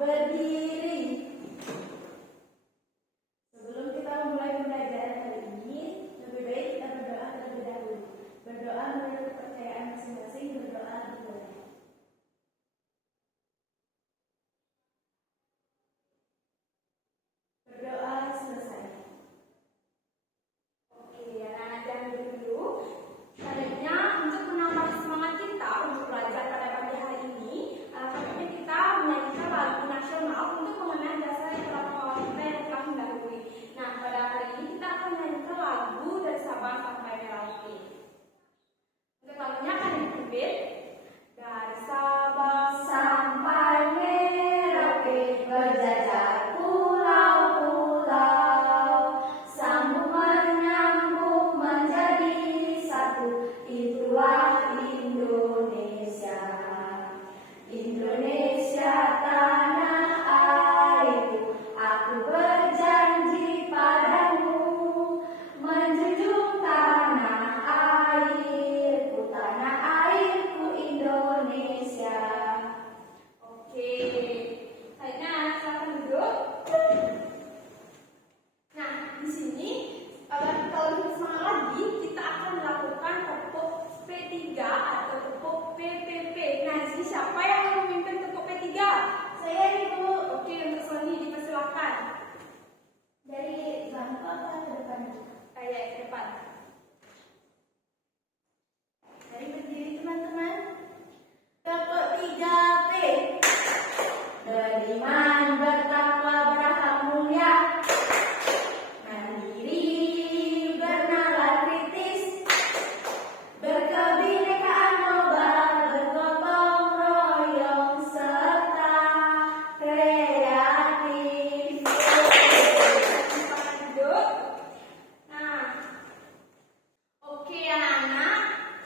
berdiri. Sebelum kita memulai pembelajaran kali ini, lebih baik kita berdoa terlebih dahulu. Berdoa menurut kepercayaan masing-masing, berdoa dimulai. Berdoa selesai. Oke, anak-anak jangan dulu. Selanjutnya, untuk menambah semangat kita untuk belajar pada pagi hari ini, selanjutnya kita menyanyikan lagu nasional untuk mengenang jasa yang telah mengawal kita yang telah mendahului. Nah, pada hari ini kita akan menyanyikan lagu dari Sabang sampai Merauke. Untuk lagunya akan dipimpin dari Sabang sampai Merauke berjajar pulau-pulau, sambung menyambung menjadi satu, itulah Indonesia. Indonesia tanah airku, aku berjanji padamu, menjunjung tanah airku Indonesia. Oke, akhirnya silakan duduk. Nah, di sini agar kita lebih semangat lagi, kita akan melakukan tepuk P3 atau tepuk PPP. Nah, di sini siapa yang memimpin tepuk P3? Saya, Ibu. Oke, untuk Sony dipersilakan. Dari bangku atau ke depan? Ya, ke depan. Dari berdiri, teman-teman. Tepuk 3P. Beriman, bertakwa, berakhlak mulia, mandiri, bernalar kritis, berkebinekaan global, bergotong royong, serta kreatif. Silakan duduk. Nah, oke anak-anak,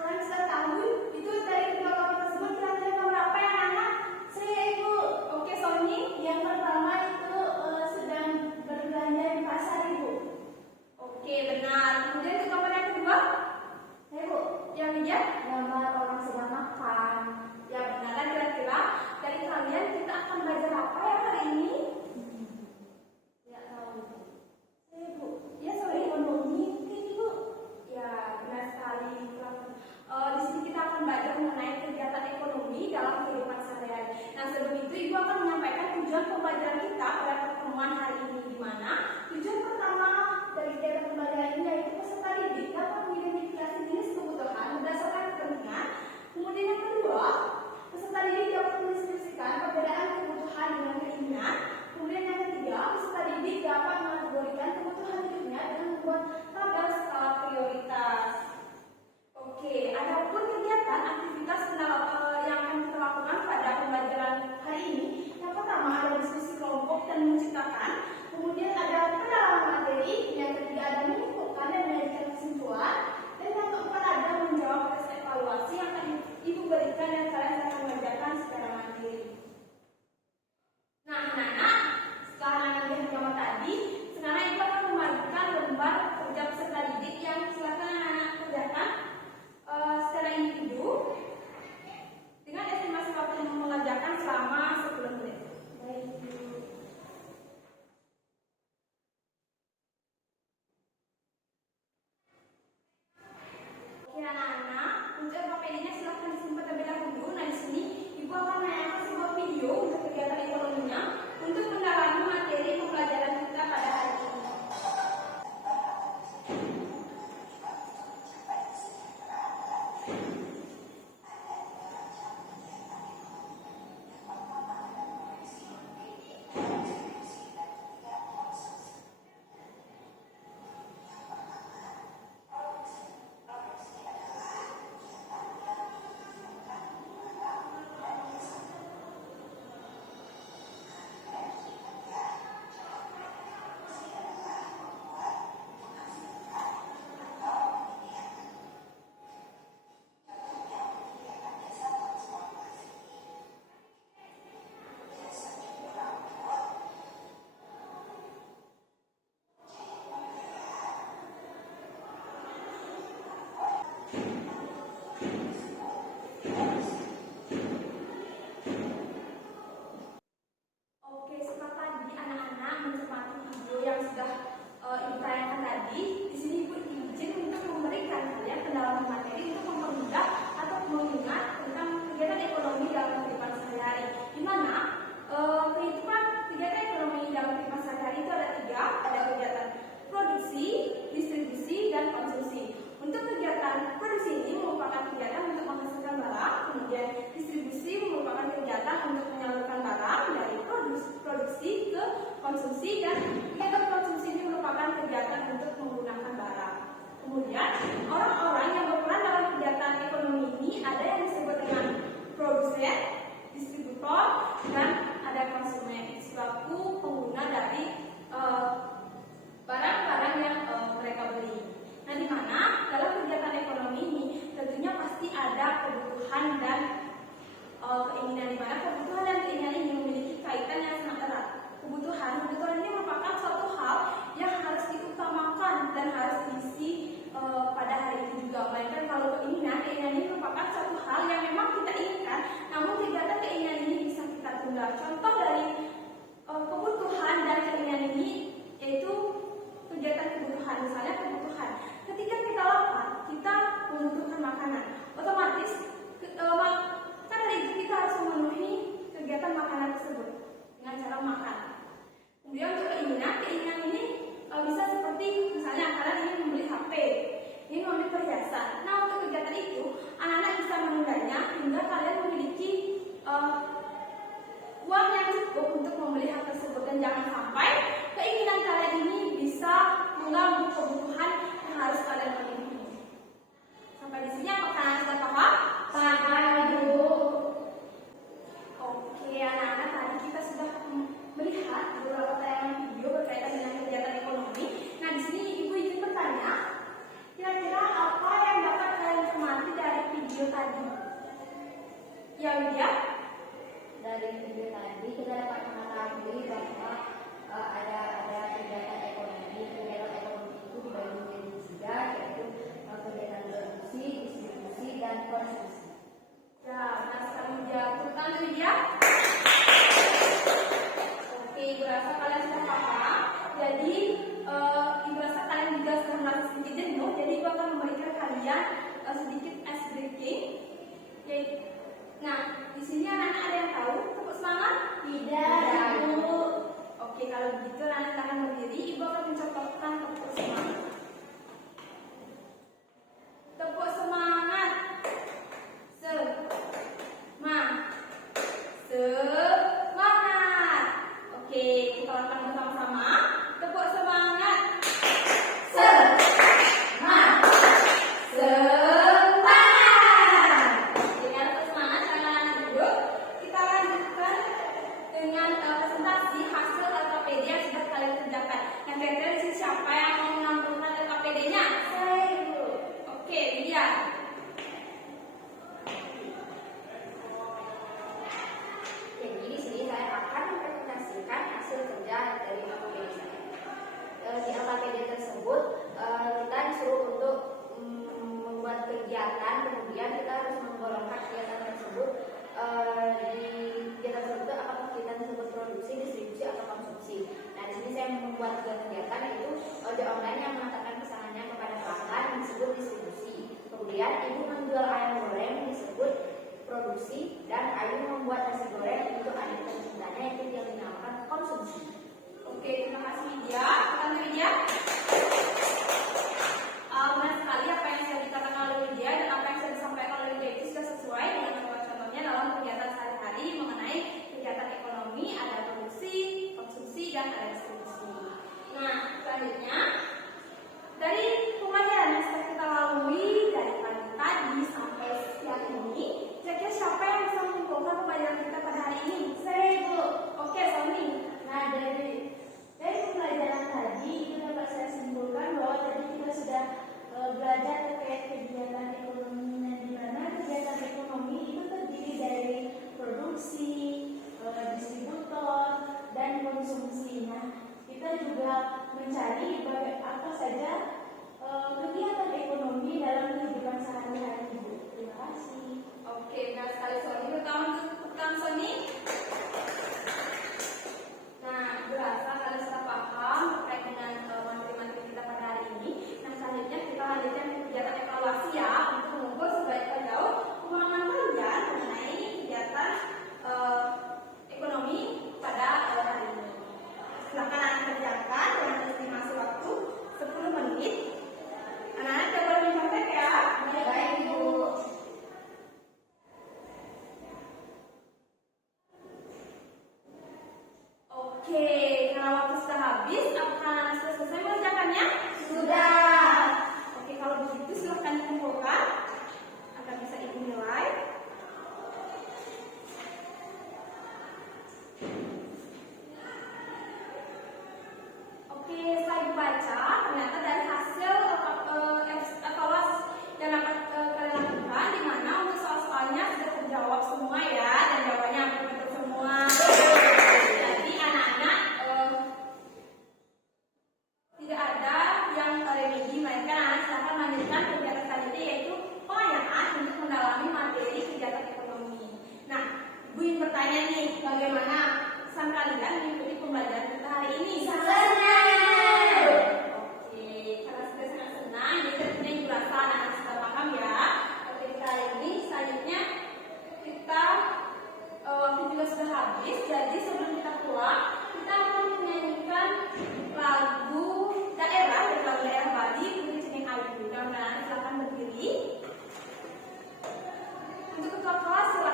kalian sudah tahu itu dari kedua kelompok tersebut kira-kira nomor apa ya anak-anak? Saya, Ibu. Oke, Sony, yang pertama itu sedang berbelanja di pasar, Ibu. Oke, benar. Kemudian untuk nomor yang kedua? Ya, Bu. Yang ketiga? Gambar orang sedang makan. Ya, benar kan kira-kira dari kalian kita akan belajar apa ya hari ini? Ya, tahu. Saya, Bu. Ya, sorry, ekonomi mungkin, Ibu. Ya, benar sekali. Di sini kita akan belajar mengenai kegiatan ekonomi dalam kehidupan sehari-hari. Nah, sebelum itu Ibu akan menyampaikan tujuan pembelajaran kita pada pertemuan hari ini, di mana tujuan pertama dari kegiatan pembelajaran ini yaitu peserta didik dapat mengidentifikasi jenis kebutuhan berdasarkan kepentingan. Kemudian yang kedua, peserta didik dapat mendeskripsikan perbedaan kebutuhan dengan keinginan. Kemudian yang ketiga, peserta didik dapat mengategorikan kebutuhan hidupnya dengan membuat tabel skala prioritas. Oke, adapun kegiatan aktivitas yang akan kita lakukan pada pembelajaran hari ini, yang pertama ada diskusi kelompok dan menciptakan, kemudian ada pendalaman materi, yang ketiga ada menyimpulkan dan menyajikan kesimpulan, dan yang keempat ada menjawab tes evaluasi yang akan Ibu berikan dan produksi, distribusi, dan konsumsi. Untuk kegiatan produksi ini merupakan kegiatan untuk menghasilkan barang, kemudian distribusi merupakan kegiatan untuk menyalurkan barang dari produksi ke konsumsi, dan kegiatan konsumsi ini merupakan kegiatan untuk menggunakan barang. Kemudian orang-orang yang berperan dalam kegiatan ekonomi ini ada yang disebut dengan produsen, distributor, dan ada konsumen selaku pengguna dari barang-barang yang mereka beli. Nah, di mana dalam kegiatan ekonomi ini tentunya pasti ada kebutuhan dan keinginan, di mana kebutuhan dan keinginan ini memiliki kaitan yang sangat erat. Kebutuhan ini merupakan suatu hal yang harus diutamakan dan harus diisi pada hari itu juga. Melainkan kalau keinginan ini merupakan suatu hal yang memang kita inginkan, namun kegiatan keinginan ini bisa kita tunda. Contoh dari kebutuhan dan keinginan ini yaitu kegiatan kebutuhan. Misalnya kebutuhan, ketika kita lapar, kita membutuhkan makanan. Otomatis kan dari itu kita harus memenuhi kegiatan makanan tersebut dengan cara makan. Kemudian untuk keinginan ini bisa seperti misalnya kalian ingin membeli HP, ingin membeli perhiasan. Nah, untuk kegiatan itu anak-anak bisa menundanya hingga kalian memiliki uang yang cukup untuk membeli hal tersebut, dan jangan sampai keinginan kalian ini bisa mengganggu kebutuhan yang harus kalian penuhi. Sampai di sini apakah anak sudah paham? Paham, Ibu. Oke, anak-anak, tadi kita sudah melihat beberapa tayangan video berkaitan dengan kegiatan ekonomi. Nah, di sini Ibu ingin bertanya, kira-kira apa yang dapat kalian cermati dari video tadi? Ya, Widya? Dari video tadi kita dapat mengetahui bahwa ada kegiatan ekonomi. Kegiatan ekonomi itu dibagi menjadi 3, yaitu kegiatan produksi, distribusi, dan konsumsi. Ya, nah sekarang Widya, tepuk tangan Widya. Oke, Ibu rasa kalian sudah paham. Jadi Ibu rasa kalian juga sudah merasa sedikit jenuh. Jadi Ibu akan memberikan kalian sedikit ice breaking. Oke. Nah, di sini anak-anak ada yang tahu tepuk semangat? Tidak, Ibu. Oke, kalau begitu anak-anak akan berdiri. Ibu akan mencontohkan tepuk semangat. Tepuk semangat. Semangat. Oke, kita lakukan bersama-sama. Tepuk semangat. Semangat. Dengan tepuk semangat, anak-anak duduk. Kita lanjutkan dengan presentasi hasil LKPD yang sudah kalian kerjakan. Yang kira-kira di sini siapa yang mau menampilkan LKPD-nya? Saya, Ibu. Oke, lihat. Jadi di sini saya akan mempresentasikan hasil kerja dari LKPD saya. Di LKPD tersebut kita disuruh untuk membuat kegiatan, kemudian kita harus menggolongkan kegiatan tersebut. Di kegiatan tersebut apakah kegiatan tersebut produksi, distribusi, atau konsumsi. Nah, di sini saya membuat kegiatan yaitu ojek online yang mengantarkan pesanannya kepada pelanggan yang disebut distribusi. Kemudian ibu menjual ayam goreng disebut produksi, dan Ayu membuat nasi goreng untuk adik tercintanya itu yang dinamakan konsumsi. Oke, terima kasih Widya. Tante Widya. Benar sekali apa yang sudah dikatakan oleh Widya dan apa yang sudah disampaikan oleh Widya itu sudah sesuai dengan contoh-contohnya dalam kegiatan sehari-hari mengenai kegiatan ekonomi, ada produksi, konsumsi, dan ada distribusi. Nah, selanjutnya dari pembelajaran yang sudah kita lalui dari pagi tadi sampai siang ini, kira-kira siapa yang bisa mengumpulkan pembelajaran kita pada hari ini? Saya, Ibu. Oke, Sony. Nah, dari pembelajaran tadi itu dapat saya simpulkan bahwa tadi kita sudah belajar terkait kegiatan ekonomi, di mana kegiatan ekonomi itu terdiri dari produksi, distributor, dan konsumsi. Nah, kita juga mencari apa saja kegiatan ekonomi dalam kehidupan sehari-hari. Terima kasih. Oke, benar sekali Sony. Tentang Sony. Nah, berasa kalian sudah paham terkait dengan materi-materi kita pada hari ini. Nah, selanjutnya kita lanjutkan kegiatan evaluasi ya, untuk mengukur seberapa jauh pemahaman kalian mengenai kegiatan ekonomi pada hari ini. Silakan anak kerjakan dengan estimasi waktu bertanya nih, bagaimana pesan kalian mengikuti pembelajaran kita hari ini? Senang. Oke, karena sudah sangat senang, jadi tentunya ibu rasa anak-anak sudah paham ya. Oke, kali ini selanjutnya kita waktu juga sudah habis, jadi sebelum kita pulang, kita akan menyanyikan lagu daerah dari lagu daerah Bali, Putri Ceneng Ayu. Mudah-mudahan silakan berdiri. Untuk ketua kelas silakan